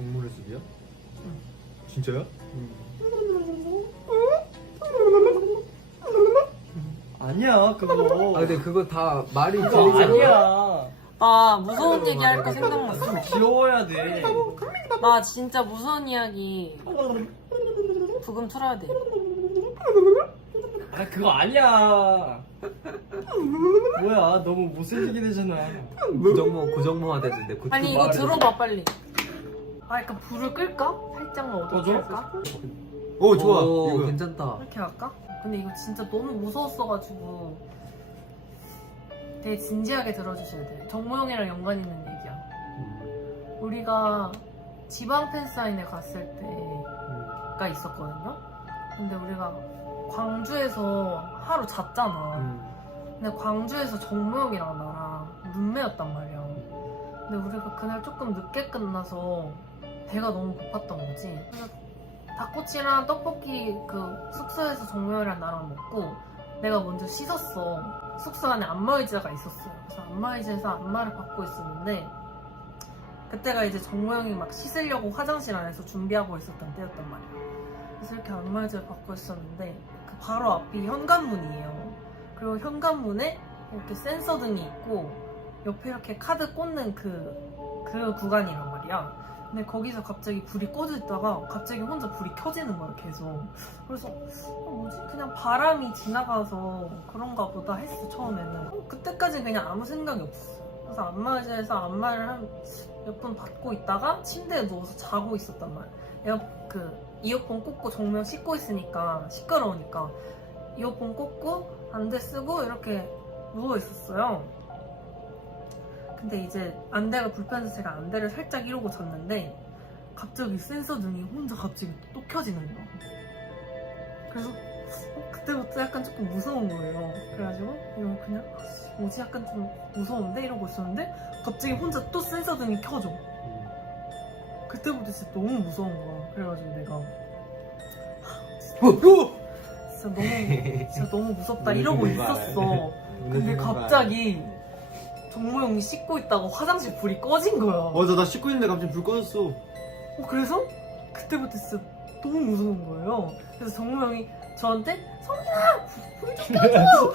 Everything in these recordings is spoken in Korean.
동물의 숲이야? 응. 진짜야? 아니야 그거. 아 근데 그거 다 말이 그거 들리잖아. 아니야. 나 무서운 얘기 할까 생각났어. 귀여워야 돼. 나 진짜 무서운 이야기 부금 틀어야 돼. 아 그거 아니야. 뭐야 너무 못생기게 되잖아. 고정모가 됐는데 그 아니 이거 들어봐 빨리. 아 약간 불을 끌까? 살짝만 어둡게 할까? 오 좋아. 오, 이거. 괜찮다. 이렇게 할까? 근데 이거 진짜 너무 무서웠어가지고 되게 진지하게 들어주셔야 돼. 정모형이랑 연관 있는 얘기야. 우리가 지방 팬사인회 갔을 때가 있었거든요. 근데 우리가 광주에서 하루 잤잖아. 근데 광주에서 정모형이랑 나랑 룸메였단 말이야. 근데 우리가 그날 조금 늦게 끝나서 배가 너무 고팠던 거지. 그래서 닭꼬치랑 떡볶이 그 숙소에서 정모형이랑 나랑 먹고 내가 먼저 씻었어. 숙소 안에 안마의자가 있었어요. 그래서 안마의자에서 안마를 받고 있었는데 그때가 이제 정모형이 막 씻으려고 화장실 안에서 준비하고 있었던 때였단 말이야. 그래서 이렇게 안마의자를 받고 있었는데 그 바로 앞이 현관문이에요. 그리고 현관문에 이렇게 센서 등이 있고 옆에 이렇게 카드 꽂는 그 구간이란 말이야. 근데 거기서 갑자기 불이 꺼져 있다가 갑자기 혼자 불이 켜지는 거야 계속. 그래서 뭐지? 그냥 바람이 지나가서 그런가 보다 했어 처음에는. 그때까지는 그냥 아무 생각이 없었어. 그래서 안마의자에서 안마를 한 몇 분 받고 있다가 침대에 누워서 자고 있었단 말이야. 이어폰 꽂고 정면 씻고 있으니까 시끄러우니까 이어폰 꽂고 안대 쓰고 이렇게 누워 있었어요. 근데 이제 안대가 불편해서 제가 안대를 살짝 이러고 잤는데 갑자기 센서 등이 혼자 갑자기 또 켜지는 거야. 그래서 그때부터 약간 조금 무서운 거예요. 그래가지고 이거 그냥 뭐지 약간 좀 무서운데 이러고 있었는데 갑자기 혼자 또 센서 등이 켜져. 그때부터 진짜 너무 무서운 거야. 그래가지고 내가 진짜 너무 무섭다 이러고 있었어. 근데 갑자기 정모형이 씻고 있다고 화장실 불이 꺼진 거야. 맞아 나 씻고 있는데 갑자기 불 꺼졌어. 그래서 그때부터 진짜 너무 무서운 거예요. 그래서 정모형이 저한테 성민아 불 좀 켜줘.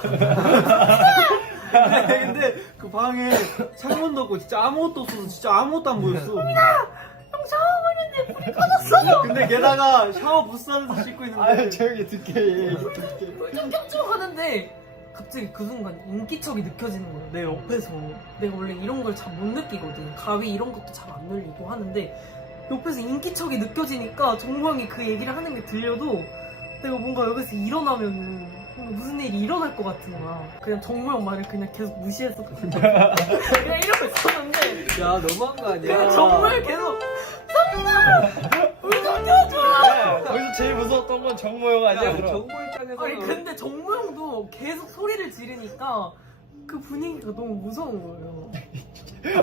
근데 그 방에 창문도 없고 진짜 아무것도 없어서 진짜 아무것도 안 보였어. 형 샤워하는데 불이 꺼졌어. 근데 게다가 샤워 부스 안에서 씻고 있는데. 아유 조용히 듣게. 불 좀 켜줘 하는데 갑자기 그 순간 인기척이 느껴지는 거야. 내 옆에서. 내가 원래 이런 걸 잘 못 느끼거든. 가위 이런 것도 잘 안 눌리고 하는데 옆에서 인기척이 느껴지니까 정모형이 그 얘기를 하는 게 들려도 내가 뭔가 여기서 일어나면은 무슨 일이 일어날 것 같은 거야. 그냥 정모형 말을 그냥 계속 무시했었거든. 그냥 이러고 있었는데 야 너무한 거 아니야? 정말 계속 성민아 불 좀 켜줘. 거기서 제일 무서웠던 건 정모형 아니야? 야, 그럼. 정보 입장에서 아니 근데 정모형도 계속 소리를 지르니까 그 분위기가 너무 무서운 거예요.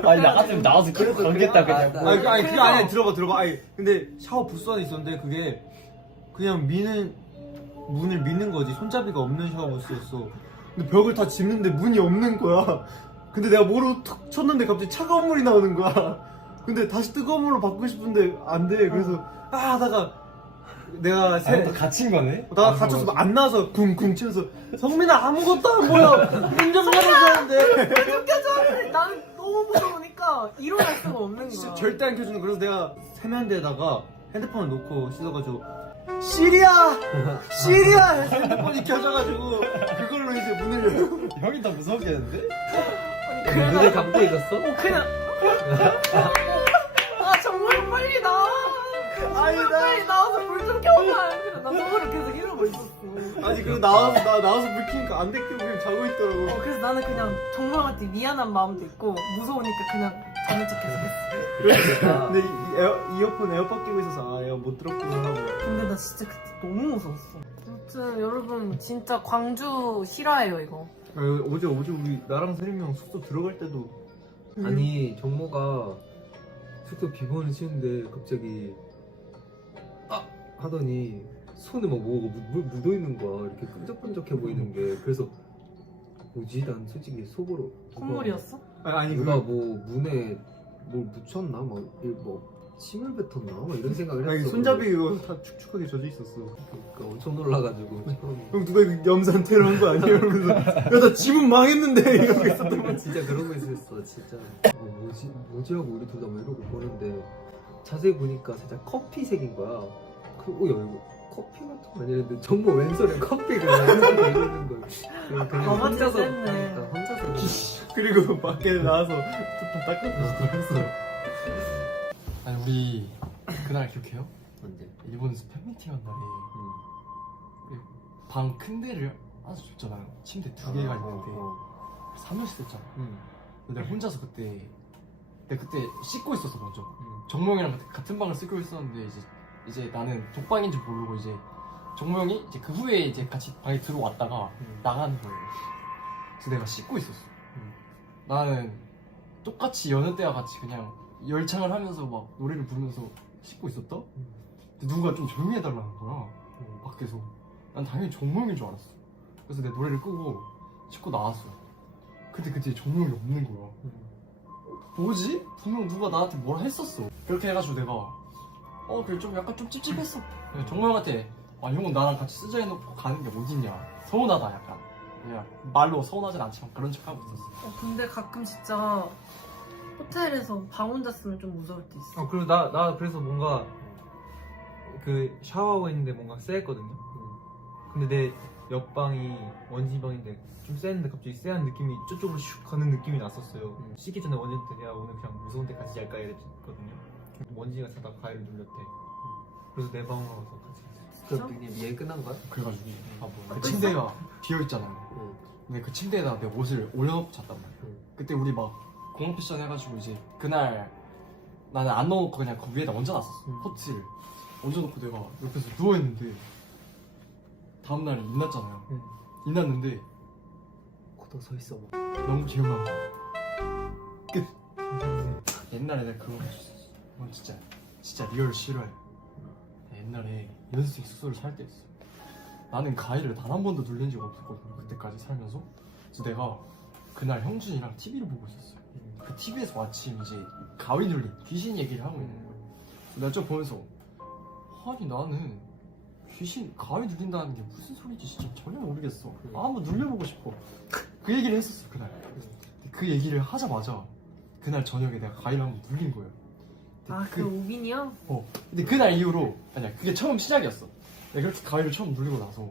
아니 나 같으면 나와서 그래도 걸겠다 그냥. 나- 아니 그게 아니야. 들어봐. 아니 근데 샤워 부스 안에 있었는데 그게 그냥 문을 미는 거지. 손잡이가 없는 샤워 부스였어. 근데 벽을 다 짚는데 문이 없는 거야. 근데 내가 모르고 툭 쳤는데 갑자기 차가운 물이 나오는 거야. 근데 다시 뜨거운 물로 바꾸고 싶은데 안 돼. 그래서 하다가 내가 또 갇힌 거네? 나 갇혀서 안 나와서 쿵쿵 치면서 성민아 아무것도 안 보여. 문 좀 열어주는데 켜줘. 나는 너무 무서우니까 일어날 수가 없는 진짜 거야. 절대 안 켜주는. 그래서 내가 세면대에다가 핸드폰을 놓고 씻어가지고 시리야 해서 핸드폰이 켜져가지고 그걸로 이제 문을 열고. 형이 더 무섭겠는데? 눈에 감고 있었어? 그냥 정말 빨리 나와. 아니 빨리 나와서 불 좀 켜봐. 그래 나 속으로 계속 이러고 있었어. 아니 그리고 나와서 물 켜니까 안 데키고 그냥 자고 있더라고. 그래서 나는 그냥 정모형한테 미안한 마음도 있고 무서우니까 그냥 자는 척 계속 했어. 근데 이어폰 에어팟 끼고 있어서 아 얘가 못 들었구나 하고. 근데 나 진짜 그때 너무 무서웠어. 아무튼 여러분 진짜 광주 실화예요 이거. 어제 우리 나랑 세림이 숙소 들어갈 때도 아니 정모가 숙소 비번을 치는데 갑자기 하더니 손에 막 뭐가 묻어있는 거야. 이렇게 끈적끈적해 보이는 게. 그래서 뭐지? 난 솔직히 속으로 콧물이었어? 아니 누가 뭐 문에 뭘 묻혔나? 뭐 침을 뱉었나? 막 이런 생각을 아니 했어. 손잡이 이거 다 축축하게 젖어 있었어. 그러니까 엄청 놀라가지고 처음에. 형 누가 이거 염산 테러 한거 아니야? 이러면서 야나 집은 망했는데 이러고 있었던 거지. 진짜 그런 거 있었어 진짜. 뭐지 하고 우리 둘 다 뭐 이러고 보는데 자세히 보니까 살짝 커피색인 거야. 야 이거 커피 같은 거 아니는데 정말 왼손에 커피가 이렇게 이러는 거야. 그냥 너만 혼자서 됐네. 그러니까 혼자서 그리고 밖에 나와서 다 닦아서 했어. 아니 우리 그날 기억해요? 언제? 일본에서 팬미팅 한 날에 방 큰 데를 아주 줬잖아요. 침대 2개가 있는데 3명씩 썼잖아. 근데 내가 혼자서 그때 내가 그때 씻고 있었어 먼저. 정모형이랑 같은 방을 쓰고 있었는데 이제 나는 독방인지 모르고 이제 정모형이 이제 그 후에 이제 같이 방에 들어왔다가 나가는 거예요. 그래서 내가 씻고 있었어. 나는 똑같이 여느 때와 같이 그냥 열창을 하면서 막 노래를 부르면서 씻고 있었다? 근데 누가 좀 조용히 해달라는 거야 밖에서. 난 당연히 정모형인 줄 알았어. 그래서 내 노래를 끄고 씻고 나왔어. 근데 그때 정모형이 없는 거야. 뭐지? 분명 누가 나한테 뭐라 했었어. 그렇게 해가지고 내가 그래 좀 약간 좀 찝찝했어. 정모형한테 형은 나랑 같이 쓰자 해놓고 가는 게 어딨냐, 서운하다 약간. 그냥 말로 서운하진 않지만 그런 척하고 있었어. 근데 가끔 진짜 호텔에서 방 혼자 쓰면 좀 무서울 때 있어. 그리고 나 그래서 뭔가 그 샤워하고 있는데 뭔가 쎄했거든요. 근데 내 옆방이 원진방인데 좀 쎄는데 갑자기 쎄한 느낌이 저쪽으로 슉 가는 느낌이 났었어요. 씻기 전에 원진한테 내가 오늘 그냥 무서운 데 같이 잘까 이랬거든요. 원진이가 자다 가위를 눌렸대. 그래서 내 방으로 가서 같이 그럼 그게 얘 끝난 거야? 그래가지고 아 그 침대가 비어있잖아요. 근데 그 침대에다 내 옷을 올려놓고 잤단 말이야. 그때 우리 막 공원 패션 해가지고 이제 그날 나는 안 넣어놓고 그냥 그 위에다 얹어놨었어. 코트를 얹어놓고 내가 옆에서 누워있는데 다음날에 일났잖아요. 일났는데 코도 서 있어 막. 너무 기억나. 끝. 옛날에 내가 그거 했었어. 그건 진짜 리얼 싫어해. 옛날에 연습생 숙소를 살 때였어. 나는 가위를 단 한 번도 눌린 적 없었거든 그때까지 살면서. 그래서 내가 그날 형준이랑 TV를 보고 있었어. 그 TV에서 마침 이제 가위 눌린 귀신 얘기를 하고 있는 거야. 내가 좀 보면서 아니 나는 귀신 가위 눌린다는 게 무슨 소리인지 진짜 전혀 모르겠어. 한번 눌려보고 싶어. 그 얘기를 했었어 그날. 근데 그 얘기를 하자마자 그날 저녁에 내가 가위를 한번 눌린 거예요. 그 우빈이 형? 근데 그날 이후로 아니야 그게 처음 시작이었어. 내가 그렇게 가위를 처음 눌리고 나서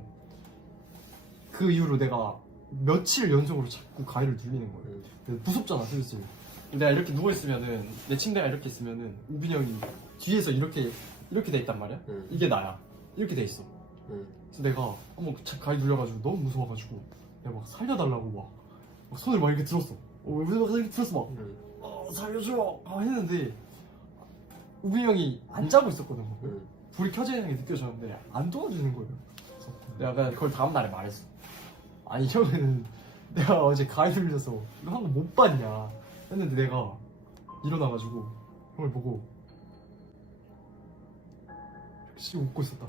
그 이후로 내가 며칠 연속으로 자꾸 가위를 눌리는 거예요. 근데 무섭잖아 슬슬. 내가 이렇게 누워있으면은 내 침대가 이렇게 있으면은 우빈이 형이 뒤에서 이렇게 돼 있단 말이야. 이게 나야. 이렇게 돼 있어. 그래서 내가 한번 가위 눌려가지고 너무 무서워가지고 내가 막 살려달라고 막 손을 막 이렇게 들었어. 왜 이렇게 들었어 막 살려줘 했는데 우빈이 형이 안 자고 있었거든. 불이 켜져 있는 게 느껴졌는데 안 도와주는 거예요. 그래서 내가 그걸 다음날에 말했어. 아니 형은 내가 어제 가위 눌려서 이거 한 거 못 봤냐 했는데 내가 일어나가지고 형을 보고 이렇게 웃고 있었다.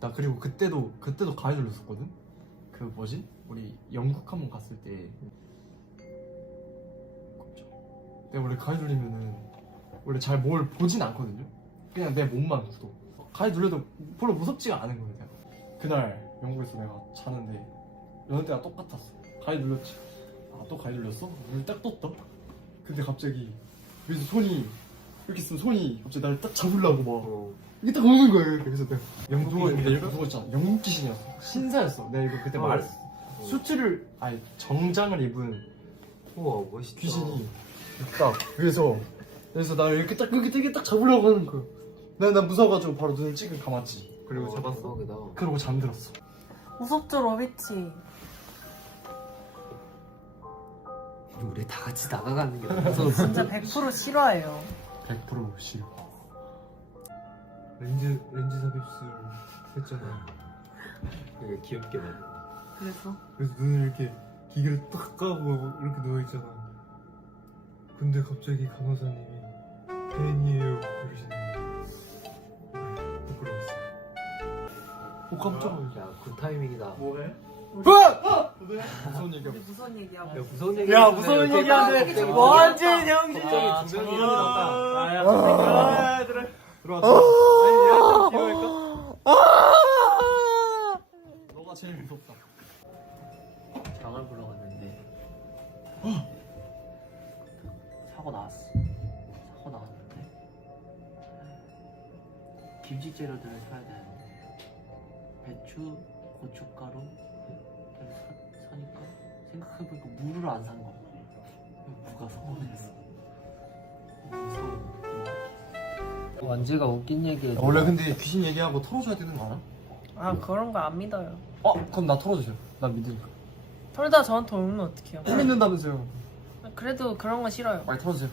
나 그리고 그때도 가위 눌렸었거든. 그 뭐지? 우리 영국 한번 갔을 때 내가 원래 가위 눌리면은 원래 잘 뭘 보진 않거든요. 그냥 내 몸만 굳어. 가위 눌려도 별로 무섭지가 않은 거예요. 그날 영국에서 내가 자는데 여느 때가 똑같았어. 가위 눌렸지. 또 가위 눌렸어? 눈을 딱 떴다. 근데 갑자기 여기서 손이 이렇게 있으면 손이 갑자기 나를 딱 잡으려고 막 이게 딱 오는 거예요. 그래서 내가 누워있는데 이렇게 누워있잖아. 영국 귀신이었어. 신사였어. 내가 이거 그때 말했어. 수트를 정장을 입은 우와 멋있다. 귀신이 딱 그래서 나 이렇게 딱 잡으려고 하는 거야. 난 무서워가지고 바로 눈을 찌금 감았지. 그리고 잡았어. 대박이다. 그러고 잠들었어. 무섭죠 러비치. 우리 다 같이 나가가는 게 무서워. 진짜 100% 싫어해요. 100% 싫어. 렌즈 삽입술 했잖아. 이거 귀엽게 말. 그래서 눈을 이렇게 기계를 딱 까고 이렇게 누워있잖아. 근데 갑자기 간호사님이 팬이에요 그러시는 거야. 부끄러웠어. 깜짝이야. 야, 굿 타이밍이다. 뭐해? 무슨 얘기야? 우리 무서운 얘기하고. 야, 무서운 얘기. 야 무서운 얘기하는데 갑자기 완전 형이 갑자기 두 명이 일어났다. 야 선생님. 들어왔어. 아니 얘랑 뛰어갈까? 너가 제일 무섭다. 장을 보러 갔는데 사고 나왔어. 사고 나왔는데 김치 재료들을 사야 되는데 배추, 고춧가루 사니까 생각해보니까 무를 안 산 거. 무가 서운했어. 완제가 웃긴 얘기. 원래 근데 귀신 얘기하고 털어줘야 되는 거 알아? 아 그런 거 안 믿어요. 그럼 나 털어주세요. 나 믿으니까. 털다 저한테 오면 어떡해요? 안 믿는다면서요. 그래도 그런 거 싫어요. 빨리 털어주세요.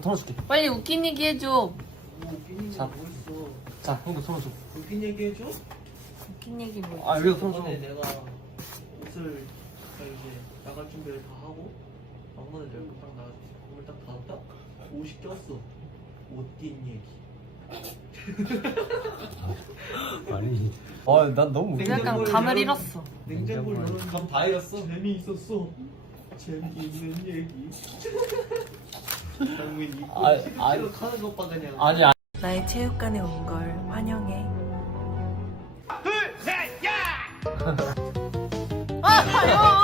털어줄게. 빨리 웃긴 얘기 해줘. 웃긴 얘기 자. 뭐 있어? 자, 형도 털어줘. 웃긴 얘기 해줘? 웃긴 얘기 뭐? 아, 여기서 털어줘. 저번에 내가 옷을 딱 이제 나갈 준비를 다 하고 막문을 열고 딱 나갔지. 문을 딱 닫았다. 옷이 꼈어. 옷 낀 얘기. 난 너무 웃겨. 약간 감을 잃었어. 냉장고를 열었는데 감다 잃었어. 재미있었어. 재미있는 얘기. 장면 입고 아니. 실제로 타는 것 봐 그냥. 아니, 나의 체육관에 온 걸 환영해. 둘, 셋, 야! 아, 가요!